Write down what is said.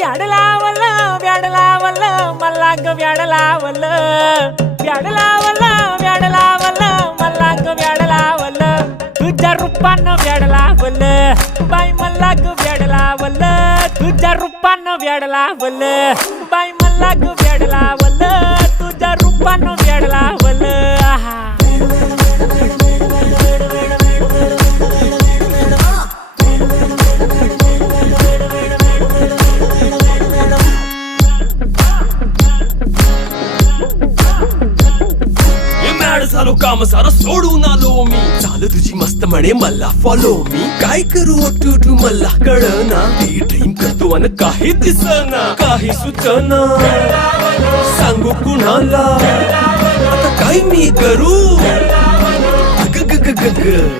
व्याड लावलं व्याड लावलं मला ग व्याड लावलं व्याड लावलं व्याड लावलं मला ग व्याड लावलं तुझ्या रूपानं व्याड लावलं बाई मला ग व्याड लावलं तुझ्या रूपानं व्याड लावलं बाई मला ग व्याड लावलं तुझ्या रूपानं व्याड लावलं आहा झालो काम सारं सोडून आलो मी चाल तुझी मस्त म्हणे मला फॉलो मी काय करू टू मला कळना ती ड्रीम करतो अन काही दिसना काही सुचना सांगू कुणाला आता काय मी करू ग ग ग ग ग